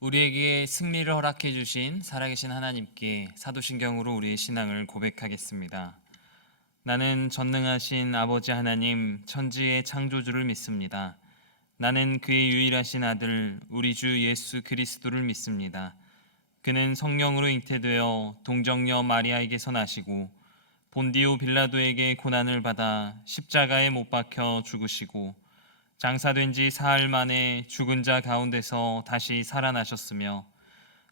우리에게 승리를 허락해 주신 살아계신 하나님께 사도신경으로 우리의 신앙을 고백하겠습니다. 나는 전능하신 아버지 하나님 천지의 창조주를 믿습니다. 나는 그의 유일하신 아들 우리 주 예수 그리스도를 믿습니다. 그는 성령으로 잉태되어 동정녀 마리아에게서 나시고 본디오 빌라도에게 고난을 받아 십자가에 못 박혀 죽으시고 장사된 지 사흘 만에 죽은 자 가운데서 다시 살아나셨으며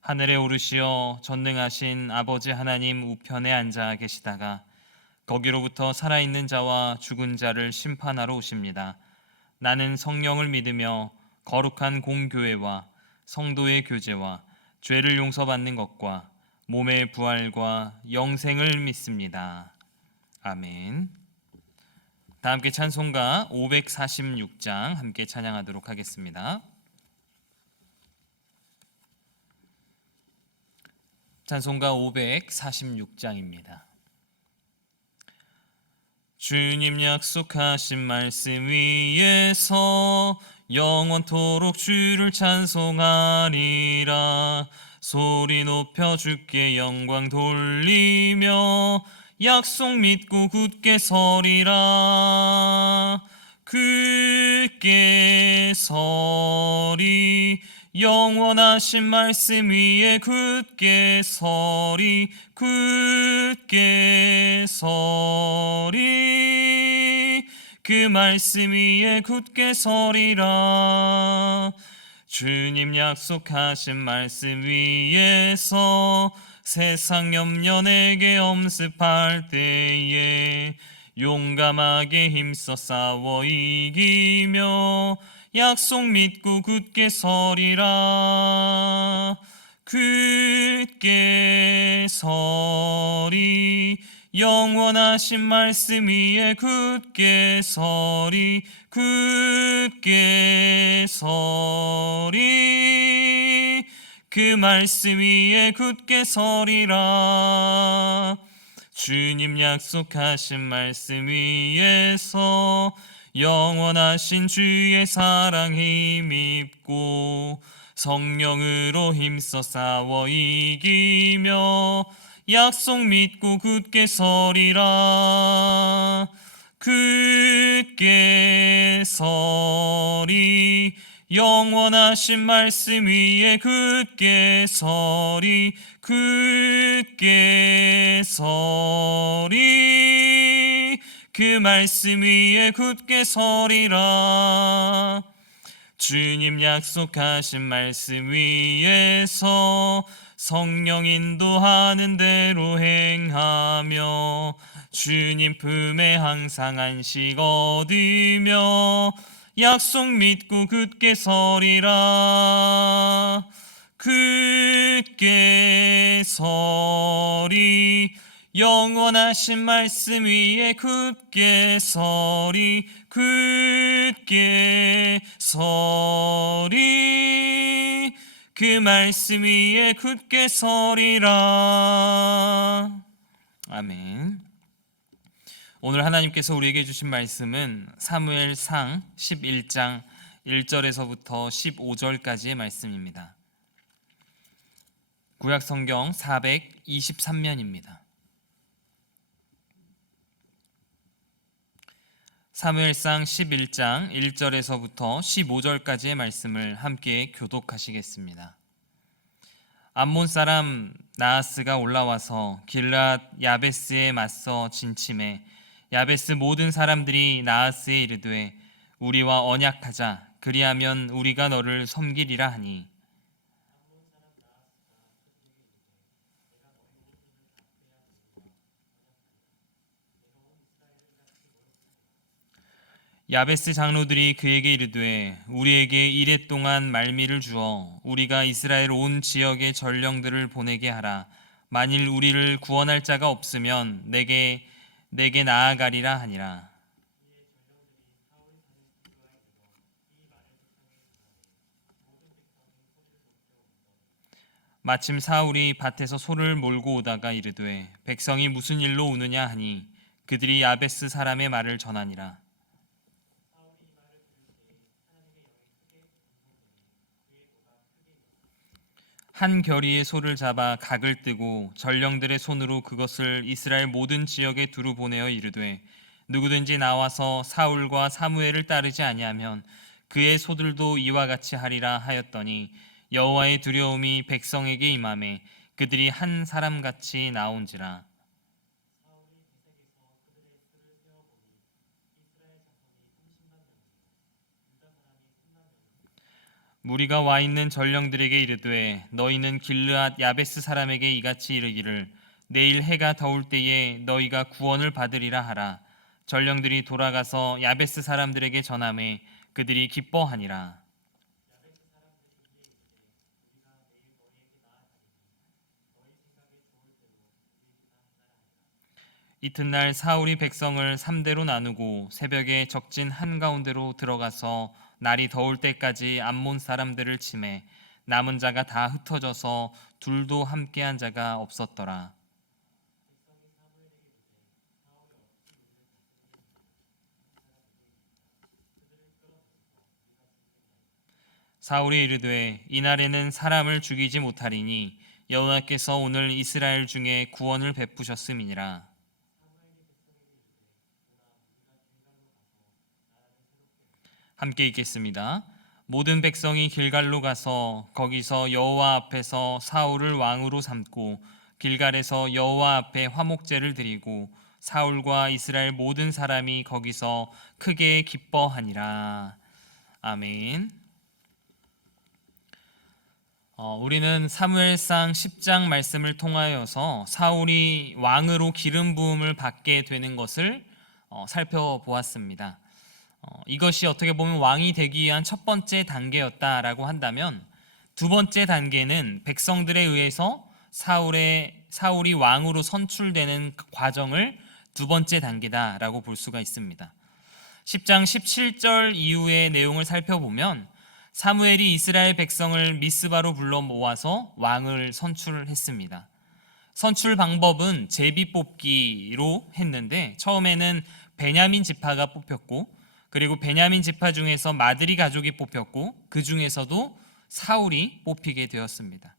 하늘에 오르시어 전능하신 아버지 하나님 우편에 앉아 계시다가 거기로부터 살아있는 자와 죽은 자를 심판하러 오십니다. 나는 성령을 믿으며 거룩한 공교회와 성도의 교제와 죄를 용서받는 것과 몸의 부활과 영생을 믿습니다. 아멘. 다 함께 찬송가 546장 함께 찬양하도록 하겠습니다. 찬송가 546장입니다. 주님 약속하신 말씀 위에서 영원토록 주를 찬송하리라. 소리 높여 주께 영광 돌리며 약속 믿고 굳게 서리라. 굳게 서리 영원하신 말씀 위에 굳게 서리 굳게 서리 그 말씀 위에 굳게 서리라. 주님 약속하신 말씀 위에서 세상 염려 내게 엄습할 때에 용감하게 힘써 싸워 이기며 약속 믿고 굳게 서리라. 굳게 서리 영원하신 말씀 위에 굳게 서리 굳게 서리 그 말씀 위에 굳게 서리라. 주님 약속하신 말씀 위에서 영원하신 주의 사랑 힘입고 성령으로 힘써 싸워 이기며 약속 믿고 굳게 서리라. 굳게 서리 영원하신 말씀 위에 굳게 서리 굳게 서리 그 말씀 위에 굳게 서리라. 주님 약속하신 말씀 위에서 성령 인도하는 대로 행하며 주님 품에 항상 안식 얻으며 약속 믿고 굳게 서리라. 굳게 서리 영원하신 말씀 위에 굳게 서리 굳게 서리 그 말씀 위에 굳게 서리라. 아멘. 오늘 하나님께서 우리에게 주신 말씀은 사무엘상 11장 1절에서부터 15절까지의 말씀입니다. 구약 성경 423면입니다. 사무엘상 11장 1절에서부터 15절까지의 말씀을 함께 교독하시겠습니다. 암몬 사람 나하스가 올라와서 길앗 야베스에 맞서 진침해 야베스 모든 사람들이 나하스에 이르되 우리와 언약하자 그리하면 우리가 너를 섬기리라 하니 야베스 장로들이 그에게 이르되 우리에게 이랫동안 말미를 주어 우리가 이스라엘 온 지역의 전령들을 보내게 하라. 만일 우리를 구원할 자가 없으면 내게 나아가리라 하니라. 마침 사울이 밭에서 소를 몰고 오다가 이르되 백성이 무슨 일로 우느냐 하니 그들이 야베스 사람의 말을 전하니라. 한 겨리의 소를 잡아 각을 뜨고 전령들의 손으로 그것을 이스라엘 모든 지역에 두루 보내어 이르되 누구든지 나와서 사울과 사무엘을 따르지 아니하면 그의 소들도 이와 같이 하리라 하였더니 여호와의 두려움이 백성에게 임하매 그들이 한 사람같이 나온지라. 무리가 와 있는 전령들에게 이르되 너희는 길르앗 야베스 사람에게 이같이 이르기를 내일 해가 더울 때에 너희가 구원을 받으리라 하라. 전령들이 돌아가서 야베스 사람들에게 전하매 그들이 기뻐하니라. 이튿날 사울이 백성을 3대로 나누고 새벽에 적진 한가운데로 들어가서 날이 더울 때까지 암몬 사람들을 치매 남은 자가 다 흩어져서 둘도 함께한 자가 없었더라. 사울이 이르되 이날에는 사람을 죽이지 못하리니 여호와께서 오늘 이스라엘 중에 구원을 베푸셨음이니라. 함께 읽겠습니다. 모든 백성이 길갈로 가서 거기서 여호와 앞에서 사울을 왕으로 삼고 길갈에서 여호와 앞에 화목제를 드리고 사울과 이스라엘 모든 사람이 거기서 크게 기뻐하니라. 아멘. 우리는 사무엘상 10장 말씀을 통하여서 사울이 왕으로 기름 부음을 받게 되는 것을 살펴보았습니다. 이것이 어떻게 보면 왕이 되기 위한 첫 번째 단계였다라고 한다면 두 번째 단계는 백성들에 의해서 사울이 왕으로 선출되는 과정을 두 번째 단계다라고 볼 수가 있습니다. 10장 17절 이후의 내용을 살펴보면 사무엘이 이스라엘 백성을 미스바로 불러 모아서 왕을 선출했습니다. 선출 방법은 제비 뽑기로 했는데 처음에는 베냐민 지파가 뽑혔고 그리고 베냐민 지파 중에서 마드리 가족이 뽑혔고 그 중에서도 사울이 뽑히게 되었습니다.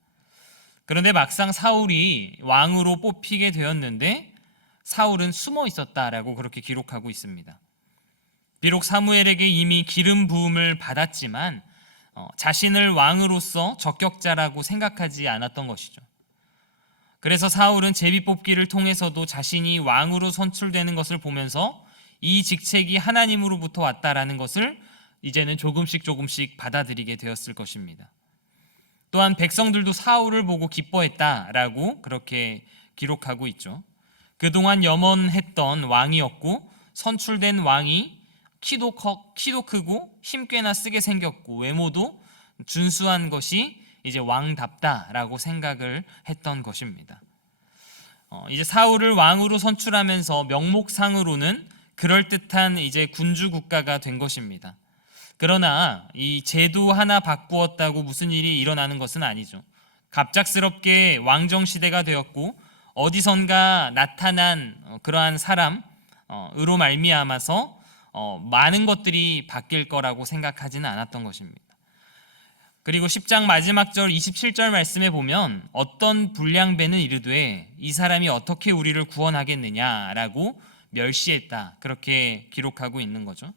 그런데 막상 사울이 왕으로 뽑히게 되었는데 사울은 숨어 있었다라고 그렇게 기록하고 있습니다. 비록 사무엘에게 이미 기름 부음을 받았지만 자신을 왕으로서 적격자라고 생각하지 않았던 것이죠. 그래서 사울은 제비뽑기를 통해서도 자신이 왕으로 선출되는 것을 보면서 이 직책이 하나님으로부터 왔다라는 것을 이제는 조금씩 받아들이게 되었을 것입니다. 또한 백성들도 사울을 보고 기뻐했다라고 그렇게 기록하고 있죠. 그동안 염원했던 왕이었고 선출된 왕이 키도 크고 힘 꽤나 쓰게 생겼고 외모도 준수한 것이 이제 왕답다라고 생각을 했던 것입니다. 이제 사울을 왕으로 선출하면서 명목상으로는 그럴듯한 이제 군주 국가가 된 것입니다. 그러나 이 제도 하나 바꾸었다고 무슨 일이 일어나는 것은 아니죠. 갑작스럽게 왕정 시대가 되었고 어디선가 나타난 그러한 사람으로 말미암아서 많은 것들이 바뀔 거라고 생각하지는 않았던 것입니다. 그리고 10장 마지막 절 27절 말씀에 보면 어떤 불량배는 이르되 이 사람이 어떻게 우리를 구원하겠느냐라고 멸시했다 그렇게 기록하고 있는 거죠.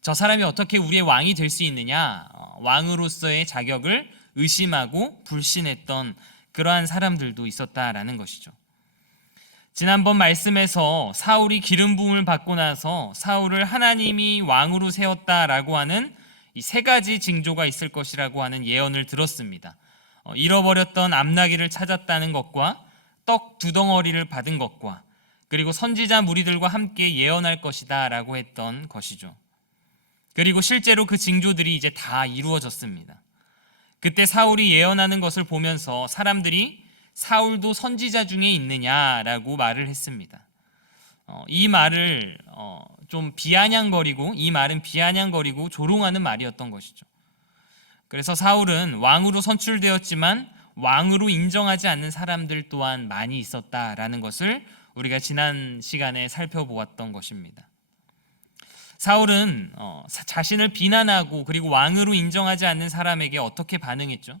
저 사람이 어떻게 우리의 왕이 될 수 있느냐, 왕으로서의 자격을 의심하고 불신했던 그러한 사람들도 있었다라는 것이죠. 지난번 말씀에서 사울이 기름 부음을 받고 나서 사울을 하나님이 왕으로 세웠다라고 하는 이 세 가지 징조가 있을 것이라고 하는 예언을 들었습니다. 잃어버렸던 암나귀를 찾았다는 것과 떡 2덩어리를 받은 것과 그리고 선지자 무리들과 함께 예언할 것이다 라고 했던 것이죠. 그리고 실제로 그 징조들이 이제 다 이루어졌습니다. 그때 사울이 예언하는 것을 보면서 사람들이 사울도 선지자 중에 있느냐라고 말을 했습니다. 이 말을 좀 이 말은 비아냥거리고 조롱하는 말이었던 것이죠. 그래서 사울은 왕으로 선출되었지만 왕으로 인정하지 않는 사람들 또한 많이 있었다라는 것을 우리가 지난 시간에 살펴보았던 것입니다. 사울은 자신을 비난하고 그리고 왕으로 인정하지 않는 사람에게 어떻게 반응했죠?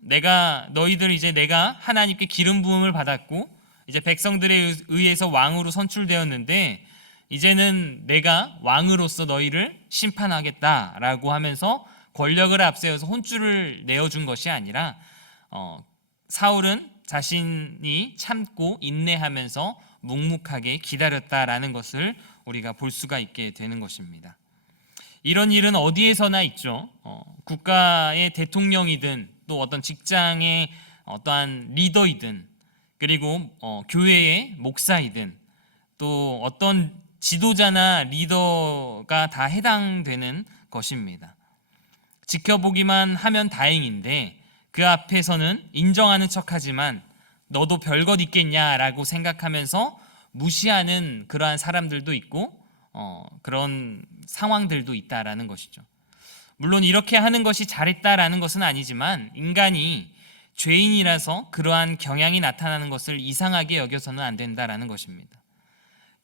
너희들 이제 내가 하나님께 기름 부음을 받았고 이제 백성들에 의해서 왕으로 선출되었는데 이제는 내가 왕으로서 너희를 심판하겠다라고 하면서 권력을 앞세워서 혼쭐을 내어준 것이 아니라 사울은 자신이 참고 인내하면서 묵묵하게 기다렸다라는 것을 우리가 볼 수가 있게 되는 것입니다. 이런 일은 어디에서나 있죠. 국가의 대통령이든 또 어떤 직장의 어떠한 리더이든 그리고 교회의 목사이든 또 어떤 지도자나 리더가 다 해당되는 것입니다. 지켜보기만 하면 다행인데 그 앞에서는 인정하는 척하지만 너도 별것 있겠냐라고 생각하면서 무시하는 그러한 사람들도 있고 그런 상황들도 있다라는 것이죠. 물론 이렇게 하는 것이 잘했다라는 것은 아니지만 인간이 죄인이라서 그러한 경향이 나타나는 것을 이상하게 여겨서는 안 된다라는 것입니다.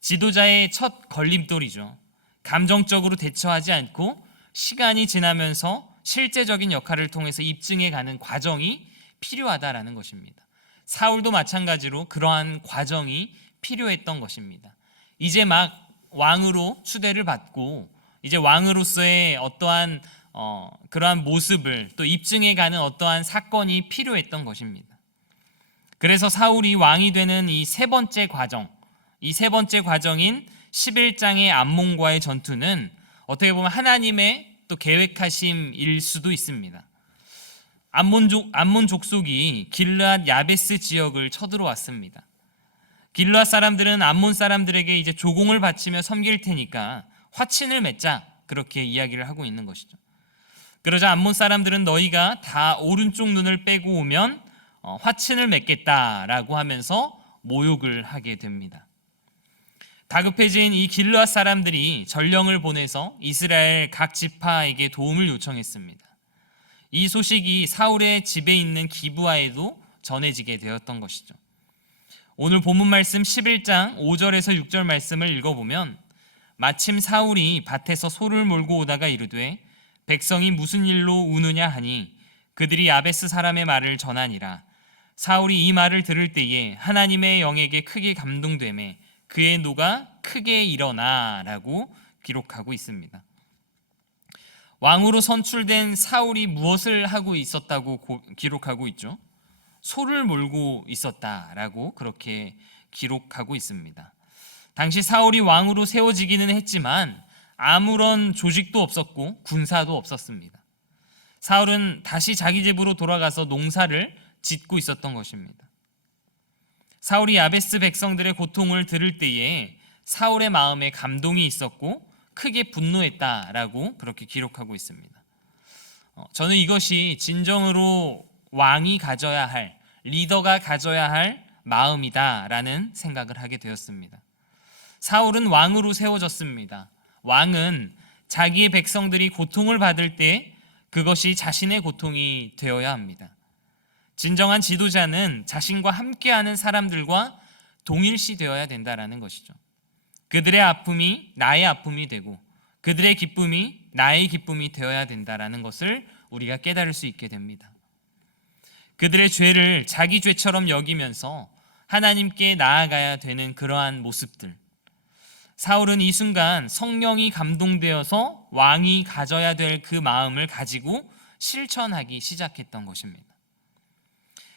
지도자의 첫 걸림돌이죠. 감정적으로 대처하지 않고 시간이 지나면서 실제적인 역할을 통해서 입증해가는 과정이 필요하다라는 것입니다. 사울도 마찬가지로 그러한 과정이 필요했던 것입니다. 이제 막 왕으로 추대를 받고 이제 왕으로서의 어떠한 그러한 모습을 또 입증해가는 어떠한 사건이 필요했던 것입니다. 그래서 사울이 왕이 되는 이 세 번째 과정, 이 세 번째 과정인 11장의 암몬과의 전투는 어떻게 보면 하나님의 또 계획하심일 수도 있습니다. 암몬 족속이 길르앗 야베스 지역을 쳐들어왔습니다. 길르앗 사람들은 암몬 사람들에게 이제 조공을 바치며 섬길 테니까 화친을 맺자 그렇게 이야기를 하고 있는 것이죠. 그러자 암몬 사람들은 너희가 다 오른쪽 눈을 빼고 오면 화친을 맺겠다라고 하면서 모욕을 하게 됩니다. 다급해진 이 길르앗 사람들이 전령을 보내서 이스라엘 각 지파에게 도움을 요청했습니다. 이 소식이 사울의 집에 있는 기브아에도 전해지게 되었던 것이죠. 오늘 본문 말씀 11장 5절에서 6절 말씀을 읽어보면 마침 사울이 밭에서 소를 몰고 오다가 이르되 백성이 무슨 일로 우느냐 하니 그들이 야베스 사람의 말을 전하니라. 사울이 이 말을 들을 때에 하나님의 영에게 크게 감동되매 그의 노가 크게 일어나라고 기록하고 있습니다. 왕으로 선출된 사울이 무엇을 하고 있었다고 기록하고 있죠? 소를 몰고 있었다라고 그렇게 기록하고 있습니다. 당시 사울이 왕으로 세워지기는 했지만 아무런 조직도 없었고 군사도 없었습니다. 사울은 다시 자기 집으로 돌아가서 농사를 짓고 있었던 것입니다. 사울이 야베스 백성들의 고통을 들을 때에 사울의 마음에 감동이 있었고 크게 분노했다라고 그렇게 기록하고 있습니다. 저는 이것이 진정으로 왕이 가져야 할, 리더가 가져야 할 마음이다라는 생각을 하게 되었습니다. 사울은 왕으로 세워졌습니다. 왕은 자기의 백성들이 고통을 받을 때 그것이 자신의 고통이 되어야 합니다. 진정한 지도자는 자신과 함께하는 사람들과 동일시 되어야 된다라는 것이죠. 그들의 아픔이 나의 아픔이 되고 그들의 기쁨이 나의 기쁨이 되어야 된다라는 것을 우리가 깨달을 수 있게 됩니다. 그들의 죄를 자기 죄처럼 여기면서 하나님께 나아가야 되는 그러한 모습들. 사울은 이 순간 성령이 감동되어서 왕이 가져야 될 그 마음을 가지고 실천하기 시작했던 것입니다.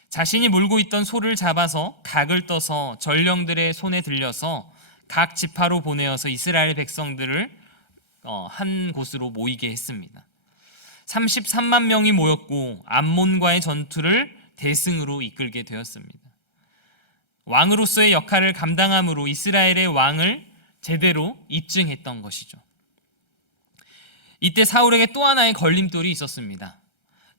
자신이 몰고 있던 소를 잡아서 각을 떠서 전령들의 손에 들려서 각 지파로 보내어서 이스라엘 백성들을 한 곳으로 모이게 했습니다. 33만 명이 모였고 암몬과의 전투를 대승으로 이끌게 되었습니다. 왕으로서의 역할을 감당함으로 이스라엘의 왕을 제대로 입증했던 것이죠. 이때 사울에게 또 하나의 걸림돌이 있었습니다.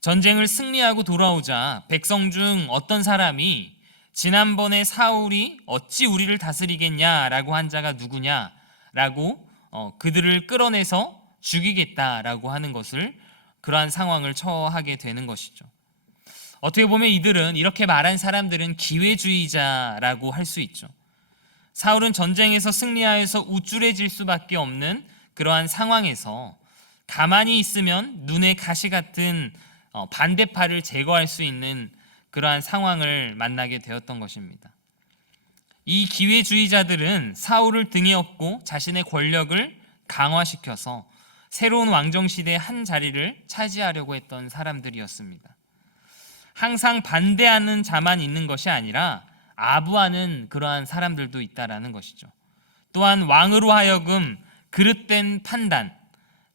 전쟁을 승리하고 돌아오자 백성 중 어떤 사람이 지난번에 사울이 어찌 우리를 다스리겠냐라고 한 자가 누구냐라고 그들을 끌어내서 죽이겠다라고 하는 것을 그러한 상황을 처하게 되는 것이죠. 어떻게 보면 이들은 이렇게 말한 사람들은 기회주의자라고 할 수 있죠. 사울은 전쟁에서 승리하여서 우쭐해질 수밖에 없는 그러한 상황에서 가만히 있으면 눈에 가시 같은 반대파를 제거할 수 있는 그러한 상황을 만나게 되었던 것입니다. 이 기회주의자들은 사울을 등에 업고 자신의 권력을 강화시켜서 새로운 왕정시대의 한 자리를 차지하려고 했던 사람들이었습니다. 항상 반대하는 자만 있는 것이 아니라 아부하는 그러한 사람들도 있다라는 것이죠. 또한 왕으로 하여금 그릇된 판단,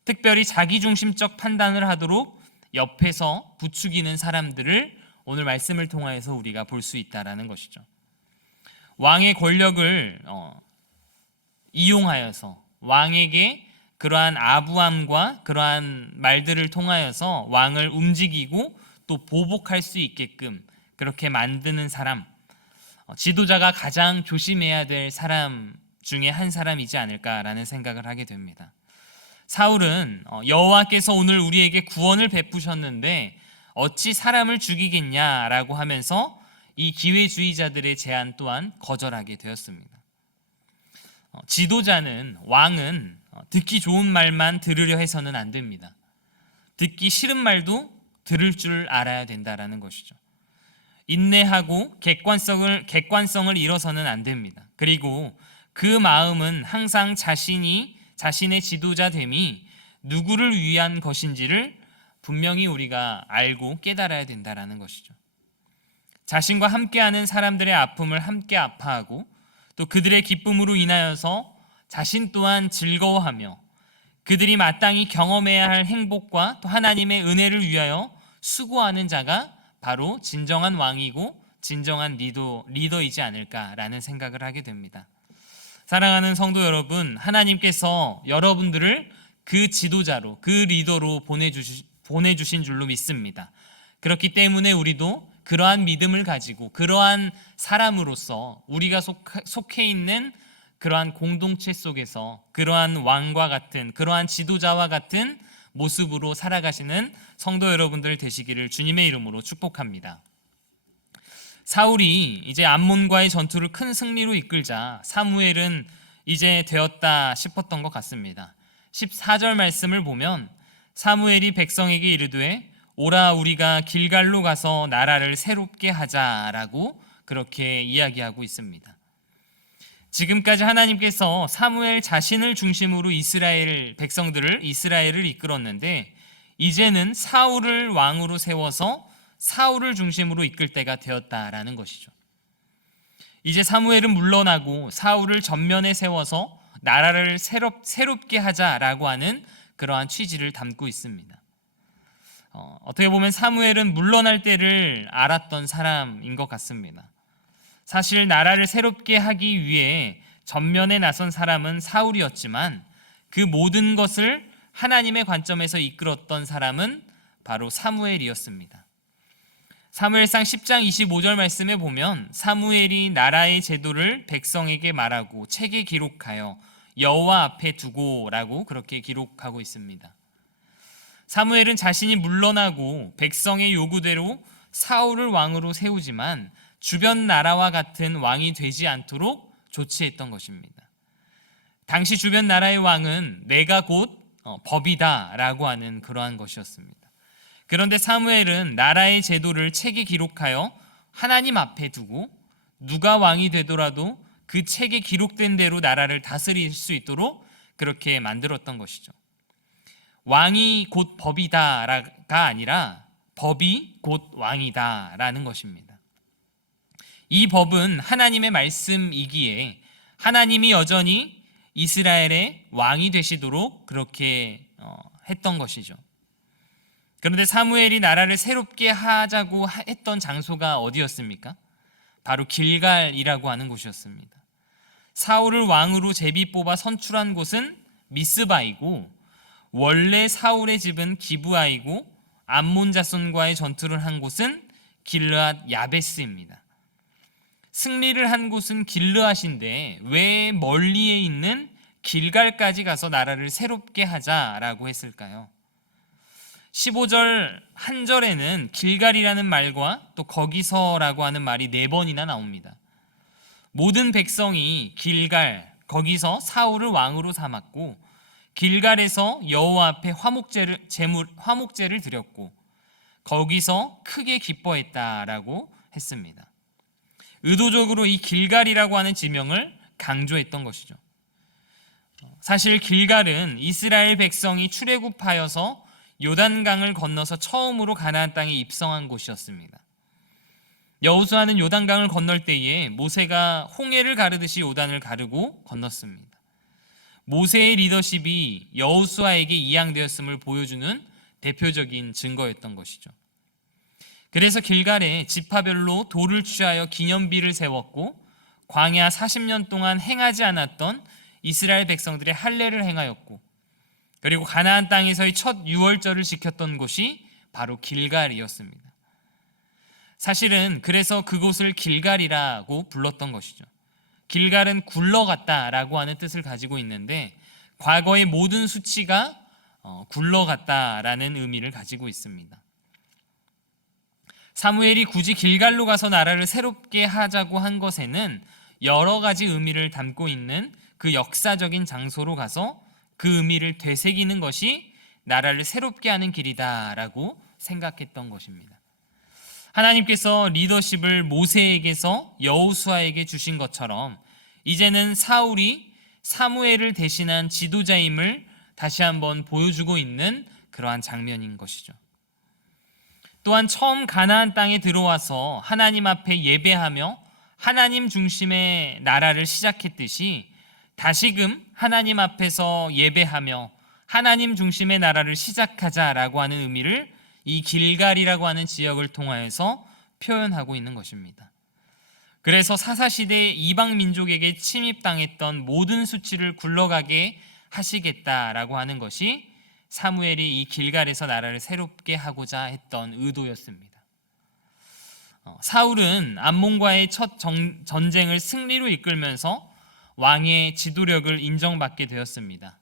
특별히 자기중심적 판단을 하도록 옆에서 부추기는 사람들을 오늘 말씀을 통하여서 우리가 볼 수 있다라는 것이죠. 왕의 권력을 이용하여서 왕에게 그러한 아부함과 그러한 말들을 통하여서 왕을 움직이고 또 보복할 수 있게끔 그렇게 만드는 사람, 지도자가 가장 조심해야 될 사람 중에 한 사람이지 않을까라는 생각을 하게 됩니다. 사울은 여호와께서 오늘 우리에게 구원을 베푸셨는데 어찌 사람을 죽이겠냐라고 하면서 이 기회주의자들의 제안 또한 거절하게 되었습니다. 지도자는, 왕은 듣기 좋은 말만 들으려 해서는 안 됩니다. 듣기 싫은 말도 들을 줄 알아야 된다라는 것이죠. 인내하고 객관성을 잃어서는 안 됩니다. 그리고 그 마음은 항상 자신의 지도자됨이 누구를 위한 것인지를 분명히 우리가 알고 깨달아야 된다라는 것이죠. 자신과 함께하는 사람들의 아픔을 함께 아파하고 또 그들의 기쁨으로 인하여서 자신 또한 즐거워하며 그들이 마땅히 경험해야 할 행복과 또 하나님의 은혜를 위하여 수고하는 자가 바로 진정한 왕이고 진정한 리더이지 않을까라는 생각을 하게 됩니다. 사랑하는 성도 여러분, 하나님께서 여러분들을 그 지도자로, 그 리더로 보내주신 줄로 믿습니다. 그렇기 때문에 우리도 그러한 믿음을 가지고 그러한 사람으로서 우리가 속해 있는 그러한 공동체 속에서 그러한 왕과 같은, 그러한 지도자와 같은 모습으로 살아가시는 성도 여러분들 되시기를 주님의 이름으로 축복합니다. 사울이 이제 암몬과의 전투를 큰 승리로 이끌자 사무엘은 이제 되었다 싶었던 것 같습니다. 14절 말씀을 보면 사무엘이 백성에게 이르되 오라 우리가 길갈로 가서 나라를 새롭게 하자라고 그렇게 이야기하고 있습니다. 지금까지 하나님께서 사무엘 자신을 중심으로 이스라엘을 이끌었는데 이제는 사울을 왕으로 세워서 사울을 중심으로 이끌 때가 되었다라는 것이죠. 이제 사무엘은 물러나고 사울을 전면에 세워서 나라를 새롭게 하자라고 하는 그러한 취지를 담고 있습니다. 어떻게 보면 사무엘은 물러날 때를 알았던 사람인 것 같습니다. 사실 나라를 새롭게 하기 위해 전면에 나선 사람은 사울이었지만 그 모든 것을 하나님의 관점에서 이끌었던 사람은 바로 사무엘이었습니다. 사무엘상 10장 25절 말씀에 보면 사무엘이 나라의 제도를 백성에게 말하고 책에 기록하여 여호와 앞에 두고라고 그렇게 기록하고 있습니다. 사무엘은 자신이 물러나고 백성의 요구대로 사울을 왕으로 세우지만 주변 나라와 같은 왕이 되지 않도록 조치했던 것입니다. 당시 주변 나라의 왕은 내가 곧 법이다라고 하는 그러한 것이었습니다. 그런데 사무엘은 나라의 제도를 책에 기록하여 하나님 앞에 두고 누가 왕이 되더라도 그 책에 기록된 대로 나라를 다스릴 수 있도록 그렇게 만들었던 것이죠. 왕이 곧 법이다가 아니라 법이 곧 왕이다라는 것입니다. 이 법은 하나님의 말씀이기에 하나님이 여전히 이스라엘의 왕이 되시도록 그렇게 했던 것이죠. 그런데 사무엘이 나라를 새롭게 하자고 했던 장소가 어디였습니까? 바로 길갈이라고 하는 곳이었습니다. 사울을 왕으로 제비 뽑아 선출한 곳은 미스바이고 원래 사울의 집은 기브아이고 암몬 자손과의 전투를 한 곳은 길르앗 야베스입니다. 승리를 한 곳은 길르앗인데 왜 멀리에 있는 길갈까지 가서 나라를 새롭게 하자라고 했을까요? 15절 한 절에는 길갈이라는 말과 또 거기서라고 하는 말이 4번이나 나옵니다. 모든 백성이 길갈, 거기서 사울을 왕으로 삼았고 길갈에서 여호와 앞에 화목제를 드렸고 거기서 크게 기뻐했다라고 했습니다. 의도적으로 이 길갈이라고 하는 지명을 강조했던 것이죠. 사실 길갈은 이스라엘 백성이 출애굽하여서 요단강을 건너서 처음으로 가나안 땅에 입성한 곳이었습니다. 여호수아는 요단강을 건널 때에 모세가 홍해를 가르듯이 요단을 가르고 건넜습니다. 모세의 리더십이 여호수아에게 이양되었음을 보여주는 대표적인 증거였던 것이죠. 그래서 길갈에 지파별로 돌을 취하여 기념비를 세웠고 광야 40년 동안 행하지 않았던 이스라엘 백성들의 할례를 행하였고, 그리고 가나안 땅에서의 첫 유월절을 지켰던 곳이 바로 길갈이었습니다. 사실은 그래서 그곳을 길갈이라고 불렀던 것이죠. 길갈은 굴러갔다라고 하는 뜻을 가지고 있는데, 과거의 모든 수치가 굴러갔다라는 의미를 가지고 있습니다. 사무엘이 굳이 길갈로 가서 나라를 새롭게 하자고 한 것에는 여러 가지 의미를 담고 있는 그 역사적인 장소로 가서 그 의미를 되새기는 것이 나라를 새롭게 하는 길이다라고 생각했던 것입니다. 하나님께서 리더십을 모세에게서 여호수아에게 주신 것처럼 이제는 사울이 사무엘을 대신한 지도자임을 다시 한번 보여주고 있는 그러한 장면인 것이죠. 또한 처음 가나안 땅에 들어와서 하나님 앞에 예배하며 하나님 중심의 나라를 시작했듯이 다시금 하나님 앞에서 예배하며 하나님 중심의 나라를 시작하자라고 하는 의미를 이 길갈이라고 하는 지역을 통하여서 표현하고 있는 것입니다. 그래서 사사시대에 이방 민족에게 침입당했던 모든 수치를 굴러가게 하시겠다라고 하는 것이 사무엘이 이 길갈에서 나라를 새롭게 하고자 했던 의도였습니다. 사울은 암몬과의 첫 전쟁을 승리로 이끌면서 왕의 지도력을 인정받게 되었습니다.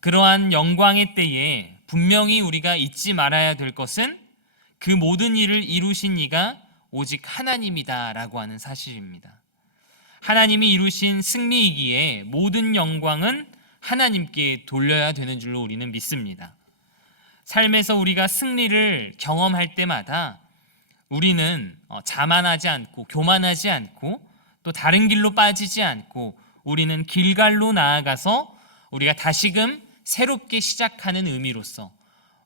그러한 영광의 때에 분명히 우리가 잊지 말아야 될 것은 그 모든 일을 이루신 이가 오직 하나님이다라고 하는 사실입니다. 하나님이 이루신 승리이기에 모든 영광은 하나님께 돌려야 되는 줄로 우리는 믿습니다. 삶에서 우리가 승리를 경험할 때마다 우리는 자만하지 않고 교만하지 않고 또 다른 길로 빠지지 않고 우리는 길갈로 나아가서 우리가 다시금 새롭게 시작하는 의미로서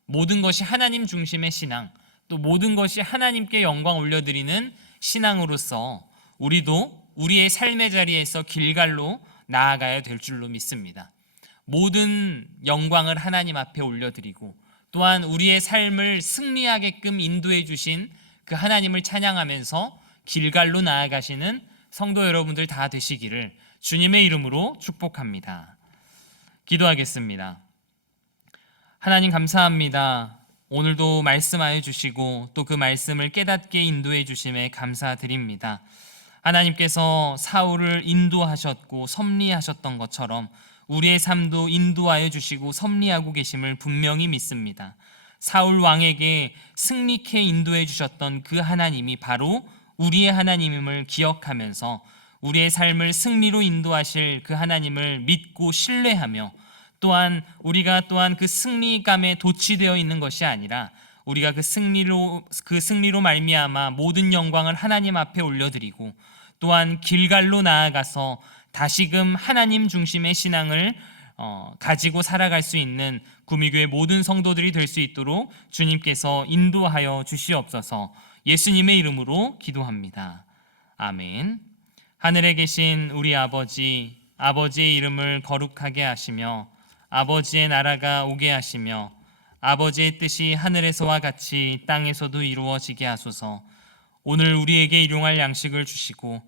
모든 것이 하나님 중심의 신앙, 또 모든 것이 하나님께 영광 올려드리는 신앙으로서 우리도 우리의 삶의 자리에서 길갈로 나아가야 될 줄로 믿습니다. 모든 영광을 하나님 앞에 올려드리고 또한 우리의 삶을 승리하게끔 인도해 주신 그 하나님을 찬양하면서 길갈로 나아가시는 성도 여러분들 다 되시기를 주님의 이름으로 축복합니다. 기도하겠습니다. 하나님 감사합니다. 오늘도 말씀하여 주시고 또 그 말씀을 깨닫게 인도해 주심에 감사드립니다. 하나님께서 사울을 인도하셨고 섭리하셨던 것처럼 우리의 삶도 인도하여 주시고 섭리하고 계심을 분명히 믿습니다. 사울 왕에게 승리케 인도해 주셨던 그 하나님이 바로 우리의 하나님임을 기억하면서 우리의 삶을 승리로 인도하실 그 하나님을 믿고 신뢰하며 또한 우리가 또한 그 승리감에 도취되어 있는 것이 아니라 우리가 그 승리로 말미암아 모든 영광을 하나님 앞에 올려드리고 또한 길갈로 나아가서 다시금 하나님 중심의 신앙을 가지고 살아갈 수 있는 구미교회 모든 성도들이 될 수 있도록 주님께서 인도하여 주시옵소서. 예수님의 이름으로 기도합니다. 아멘. 하늘에 계신 우리 아버지, 아버지의 이름을 거룩하게 하시며 아버지의 나라가 오게 하시며 아버지의 뜻이 하늘에서와 같이 땅에서도 이루어지게 하소서. 오늘 우리에게 일용할 양식을 주시고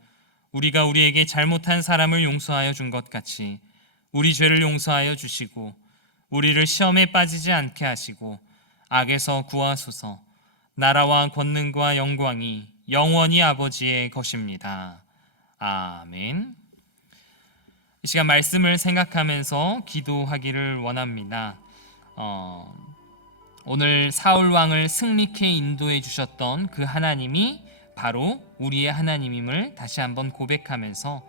우리가 우리에게 잘못한 사람을 용서하여 준 것 같이 우리 죄를 용서하여 주시고 우리를 시험에 빠지지 않게 하시고 악에서 구하소서. 나라와 권능과 영광이 영원히 아버지의 것입니다. 아멘. 이 시간 말씀을 생각하면서 기도하기를 원합니다. 오늘 사울 왕을 승리케 인도해 주셨던 그 하나님이 바로 우리의 하나님임을 다시 한번 고백하면서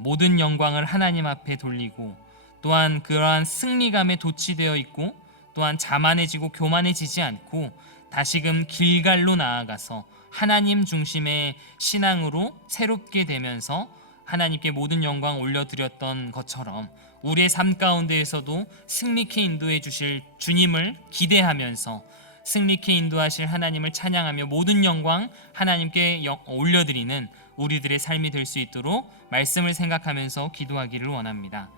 모든 영광을 하나님 앞에 돌리고 또한 그러한 승리감에 도취되어 있고 또한 자만해지고 교만해지지 않고 다시금 길갈로 나아가서 하나님 중심의 신앙으로 새롭게 되면서 하나님께 모든 영광 올려드렸던 것처럼 우리의 삶 가운데에서도 승리케 인도해 주실 주님을 기대하면서 승리케 인도하실 하나님을 찬양하며 모든 영광 하나님께 올려드리는 우리들의 삶이 될 수 있도록 말씀을 생각하면서 기도하기를 원합니다.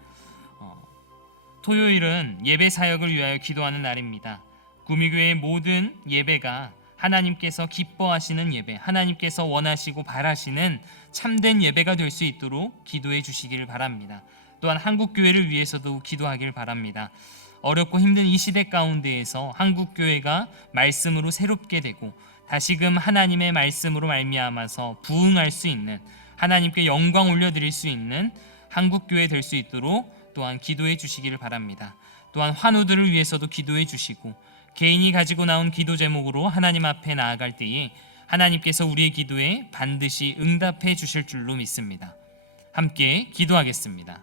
토요일은 예배 사역을 위하여 기도하는 날입니다. 구미교회의 모든 예배가 하나님께서 기뻐하시는 예배, 하나님께서 원하시고 바라시는 참된 예배가 될 수 있도록 기도해 주시기를 바랍니다. 또한 한국교회를 위해서도 기도하길 바랍니다. 어렵고 힘든 이 시대 가운데에서 한국교회가 말씀으로 새롭게 되고 다시금 하나님의 말씀으로 말미암아서 부응할 수 있는, 하나님께 영광 올려드릴 수 있는 한국교회 될 수 있도록 또한 기도해 주시기를 바랍니다. 또한 환우들을 위해서도 기도해 주시고 개인이 가지고 나온 기도 제목으로 하나님 앞에 나아갈 때에 하나님께서 우리의 기도에 반드시 응답해 주실 줄로 믿습니다. 함께 기도하겠습니다.